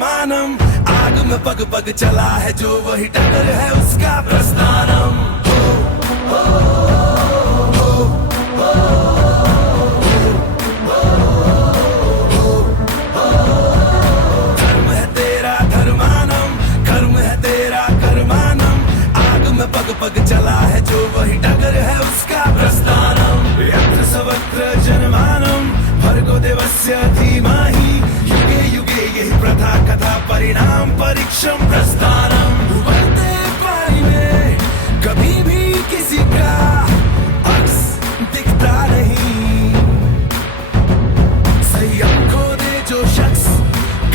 धर्मानम। आग में पग पग चला है जो वही डगर है उसका प्रस्थानम। धर्म है तेरा धर्मानम, कर्म है तेरा कर्मानम। आग में पग पग चला है जो वही डगर है उसका प्रस्थानम। यत्र सर्वत्र जनमानम, भर्गो देवस्य धीमहि। युगे युगे यही प्रथा कथा परिणाम परीक्षम प्रस्थानम। उबलते पानी में कभी भी किसी का अक्स दिखता नहीं। संयम खो दे जो शख्स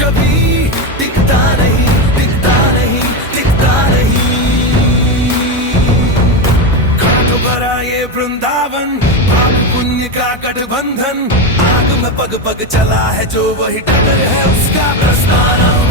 कभी दिखता नहीं, दिखता नहीं, दिखता नहीं। घाटों भरा ये वृंदावन, पाप पुण्य का गठबंधन। आग में पग पग चला है जो वही डगर है उसका प्रस्थानम।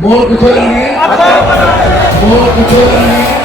मोर कुठे आहे? मोर कुठे आहे?